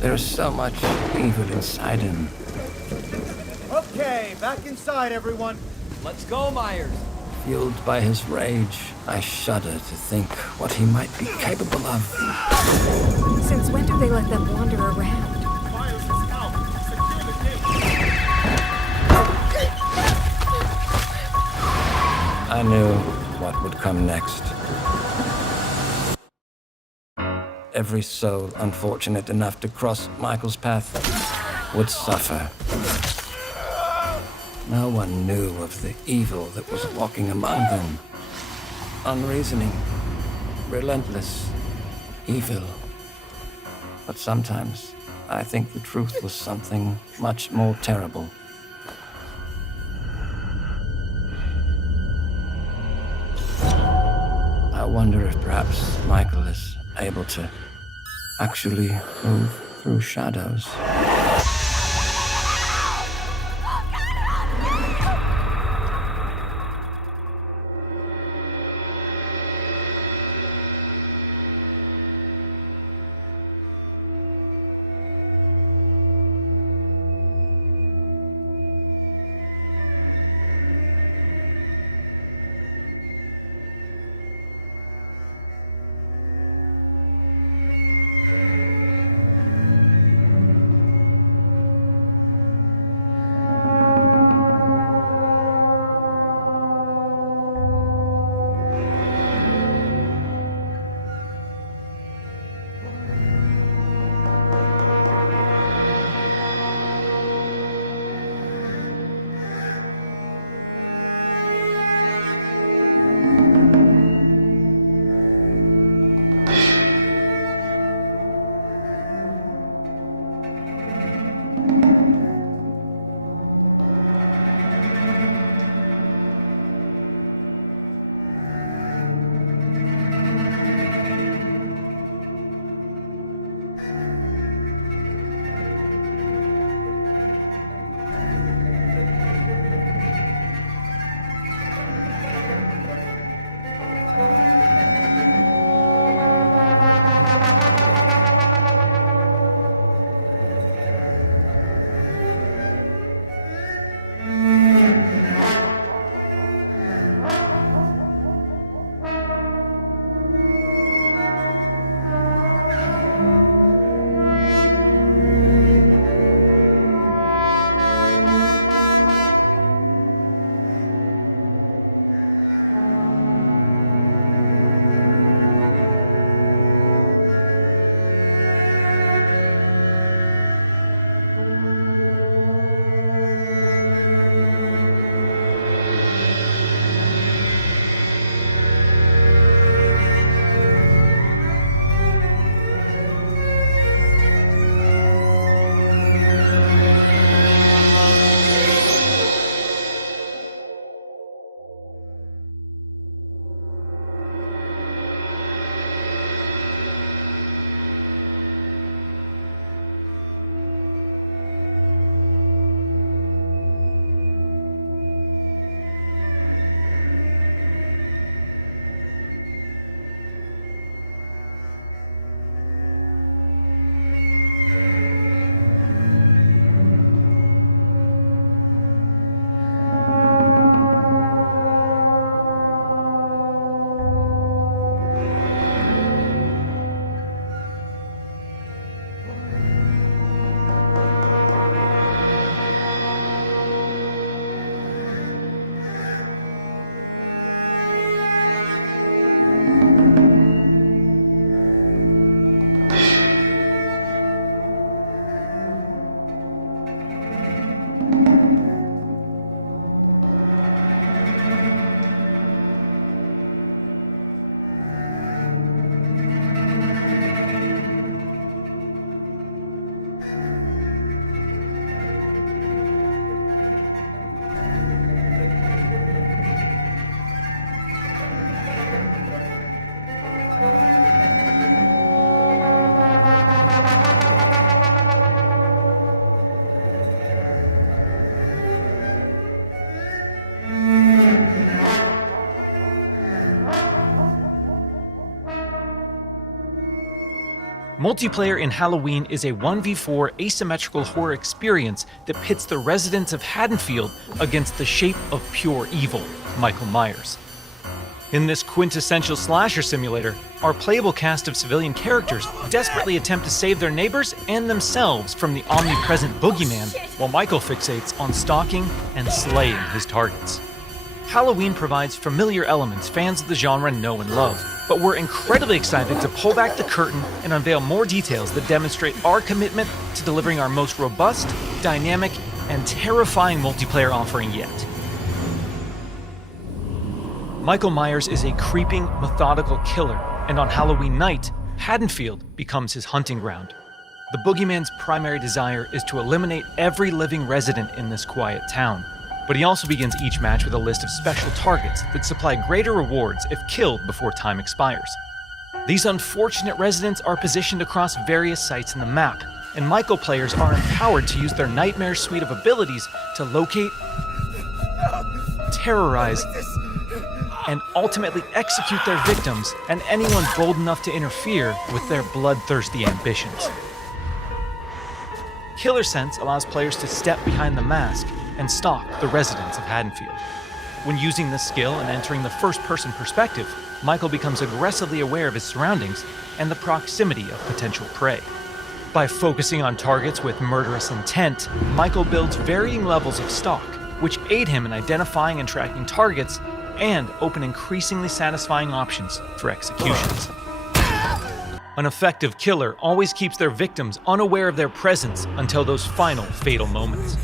There's so much evil inside him. Okay, back inside, everyone. Let's go, Myers. Fueled by his rage, I shudder to think what he might be capable of. Since when do they let them wander around? Myers is out. Secure the gate. I knew what would come next. Every soul unfortunate enough to cross Michael's path would suffer. No one knew of the evil that was walking among them. Unreasoning, relentless, evil. But sometimes I think the truth was something much more terrible. I wonder if perhaps Michael is able to actually move through shadows. Multiplayer in Halloween is a 1v4 asymmetrical horror experience that pits the residents of Haddonfield against the shape of pure evil, Michael Myers. In this quintessential slasher simulator, our playable cast of civilian characters desperately attempt to save their neighbors and themselves from the omnipresent boogeyman, while Michael fixates on stalking and slaying his targets. Halloween provides familiar elements fans of the genre know and love, but we're incredibly excited to pull back the curtain and unveil more details that demonstrate our commitment to delivering our most robust, dynamic, and terrifying multiplayer offering yet. Michael Myers is a creeping, methodical killer, and on Halloween night, Haddonfield becomes his hunting ground. The boogeyman's primary desire is to eliminate every living resident in this quiet town, but he also begins each match with a list of special targets that supply greater rewards if killed before time expires. These unfortunate residents are positioned across various sites in the map, and Michael players are empowered to use their nightmare suite of abilities to locate, terrorize, and ultimately execute their victims and anyone bold enough to interfere with their bloodthirsty ambitions. Killer Sense allows players to step behind the mask and stalk the residents of Haddonfield. When using this skill and entering the first-person perspective, Michael becomes aggressively aware of his surroundings and the proximity of potential prey. By focusing on targets with murderous intent, Michael builds varying levels of stalk, which aid him in identifying and tracking targets and open increasingly satisfying options for executions. An effective killer always keeps their victims unaware of their presence until those final fatal moments.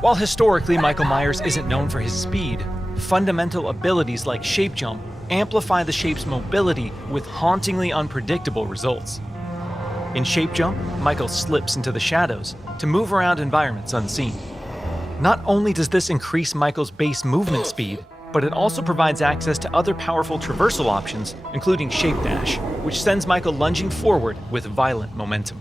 While historically Michael Myers isn't known for his speed, fundamental abilities like shape jump amplify the shape's mobility with hauntingly unpredictable results. In shape jump, Michael slips into the shadows to move around environments unseen. Not only does this increase Michael's base movement speed, but it also provides access to other powerful traversal options, including Shape Dash, which sends Michael lunging forward with violent momentum.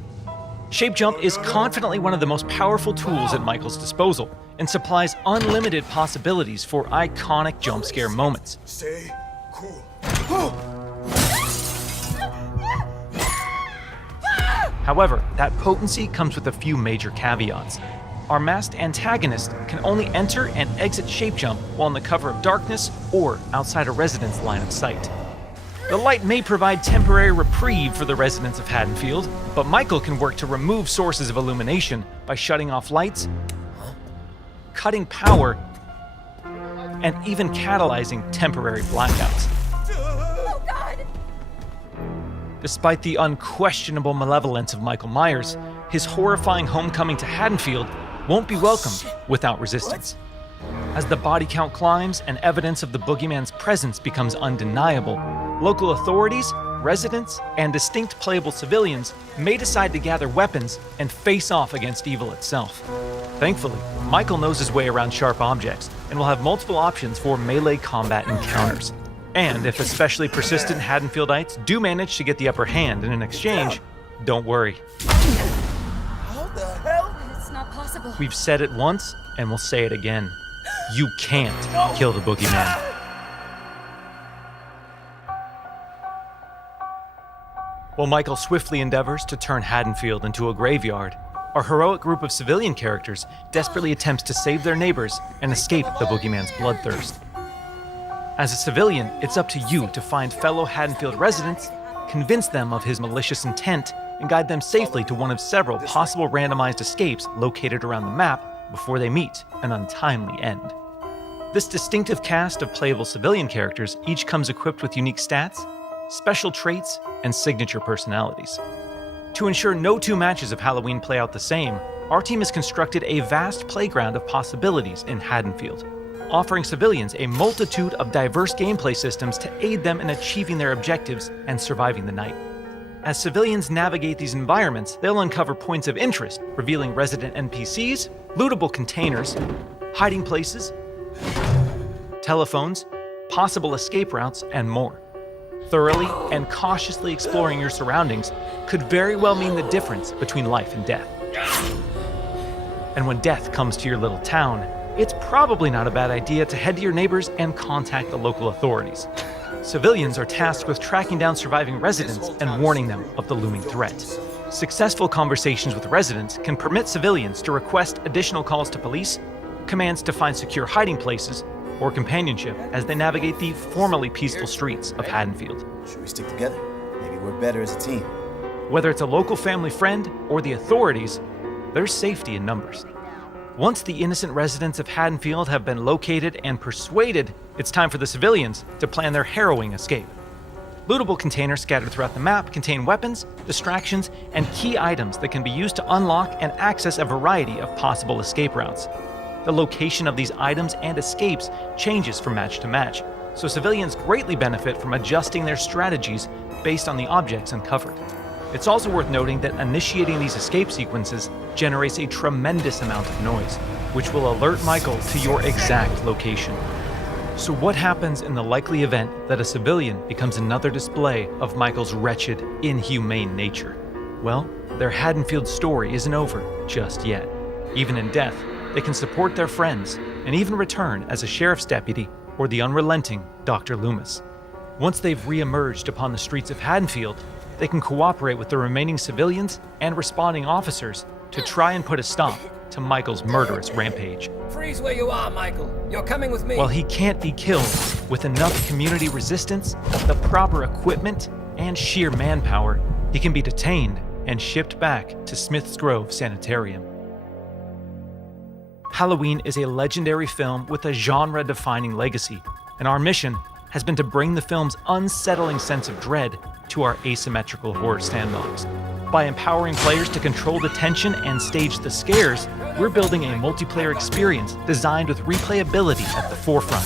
Shape Jump is confidently one of the most powerful tools at Michael's disposal, and supplies unlimited possibilities for iconic jump scare moments. Stay cool. However, that potency comes with a few major caveats. Our masked antagonist can only enter and exit Shape Jump while in the cover of darkness or outside a resident's line of sight. The light may provide temporary reprieve for the residents of Haddonfield, but Michael can work to remove sources of illumination by shutting off lights, cutting power, and even catalyzing temporary blackouts. Oh, God! Despite the unquestionable malevolence of Michael Myers, his horrifying homecoming to Haddonfield won't be welcomed without resistance. As the body count climbs and evidence of the boogeyman's presence becomes undeniable, local authorities, residents, and distinct playable civilians may decide to gather weapons and face off against evil itself. Thankfully, Michael knows his way around sharp objects and will have multiple options for melee combat encounters. And if especially persistent Haddonfieldites do manage to get the upper hand in an exchange, don't worry. How the hell? It's not possible. We've said it once, and we'll say it again. You can't kill the boogeyman. While Michael swiftly endeavors to turn Haddonfield into a graveyard, our heroic group of civilian characters desperately attempts to save their neighbors and escape the boogeyman's bloodthirst. As a civilian, it's up to you to find fellow Haddonfield residents, convince them of his malicious intent, and guide them safely to one of several possible randomized escapes located around the map before they meet an untimely end. This distinctive cast of playable civilian characters each comes equipped with unique stats, special traits, and signature personalities. To ensure no two matches of Halloween play out the same, our team has constructed a vast playground of possibilities in Haddonfield, offering civilians a multitude of diverse gameplay systems to aid them in achieving their objectives and surviving the night. As civilians navigate these environments, they'll uncover points of interest, revealing resident NPCs, lootable containers, hiding places, telephones, possible escape routes, and more. Thoroughly and cautiously exploring your surroundings could very well mean the difference between life and death. And when death comes to your little town, it's probably not a bad idea to head to your neighbors and contact the local authorities. Civilians are tasked with tracking down surviving residents and warning them of the looming threat. Successful conversations with residents can permit civilians to request additional calls to police, commands to find secure hiding places, or companionship as they navigate the formerly peaceful streets of Haddonfield. Should we stick together? Maybe work better as a team. Whether it's a local family friend or the authorities, there's safety in numbers. Once the innocent residents of Haddonfield have been located and persuaded, it's time for the civilians to plan their harrowing escape. Lootable containers scattered throughout the map contain weapons, distractions, and key items that can be used to unlock and access a variety of possible escape routes. The location of these items and escapes changes from match to match, so civilians greatly benefit from adjusting their strategies based on the objects uncovered. It's also worth noting that initiating these escape sequences generates a tremendous amount of noise, which will alert Michael to your exact location. So what happens in the likely event that a civilian becomes another display of Michael's wretched, inhumane nature? Well, their Haddonfield story isn't over just yet. Even in death, they can support their friends and even return as a sheriff's deputy or the unrelenting Dr. Loomis. Once they've re-emerged upon the streets of Haddonfield, they can cooperate with the remaining civilians and responding officers to try and put a stop to Michael's murderous rampage. Freeze where you are, Michael. You're coming with me. While he can't be killed, with enough community resistance, the proper equipment, and sheer manpower, he can be detained and shipped back to Smith's Grove Sanitarium. Halloween is a legendary film with a genre-defining legacy, and our mission has been to bring the film's unsettling sense of dread to our asymmetrical horror sandbox. By empowering players to control the tension and stage the scares, we're building a multiplayer experience designed with replayability at the forefront.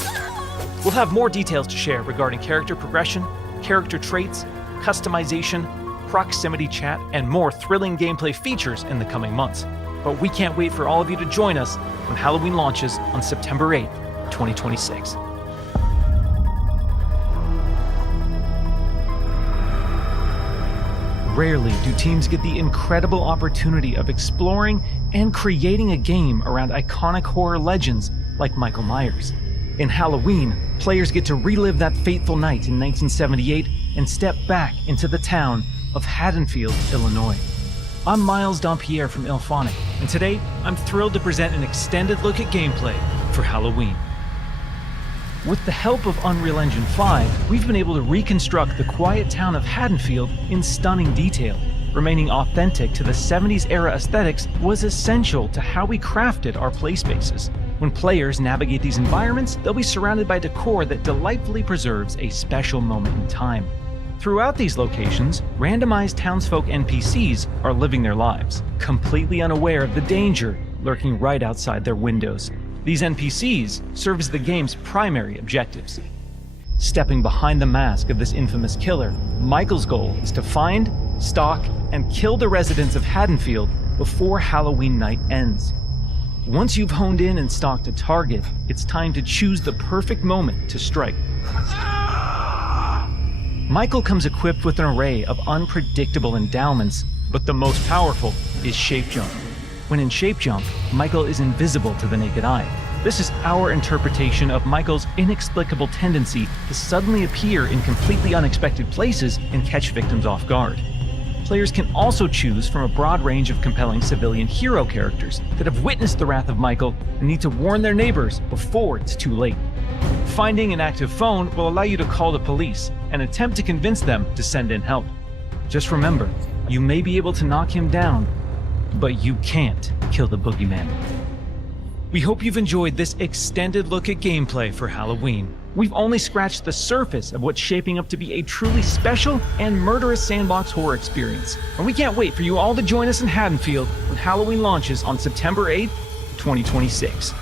We'll have more details to share regarding character progression, character traits, customization, proximity chat, and more thrilling gameplay features in the coming months. But we can't wait for all of you to join us when Halloween launches on September 8th, 2026. Rarely do teams get the incredible opportunity of exploring and creating a game around iconic horror legends like Michael Myers. In Halloween, players get to relive that fateful night in 1978 and step back into the town of Haddonfield, Illinois. I'm Miles Dompierre from IllFonic, and today I'm thrilled to present an extended look at gameplay for Halloween. With the help of Unreal Engine 5, we've been able to reconstruct the quiet town of Haddonfield in stunning detail. Remaining authentic to the 70s era aesthetics was essential to how we crafted our play spaces. When players navigate these environments, they'll be surrounded by decor that delightfully preserves a special moment in time. Throughout these locations, randomized townsfolk NPCs are living their lives, completely unaware of the danger lurking right outside their windows. These NPCs serve as the game's primary objectives. Stepping behind the mask of this infamous killer, Michael's goal is to find, stalk, and kill the residents of Haddonfield before Halloween night ends. Once you've honed in and stalked a target, it's time to choose the perfect moment to strike. Michael comes equipped with an array of unpredictable endowments, but the most powerful is Shape Jump. When in Shape Jump, Michael is invisible to the naked eye. This is our interpretation of Michael's inexplicable tendency to suddenly appear in completely unexpected places and catch victims off guard. Players can also choose from a broad range of compelling civilian hero characters that have witnessed the wrath of Michael and need to warn their neighbors before it's too late. Finding an active phone will allow you to call the police and attempt to convince them to send in help. Just remember, you may be able to knock him down, but you can't kill the boogeyman. We hope you've enjoyed this extended look at gameplay for Halloween. We've only scratched the surface of what's shaping up to be a truly special and murderous sandbox horror experience. And we can't wait for you all to join us in Haddonfield when Halloween launches on September 8th, 2026.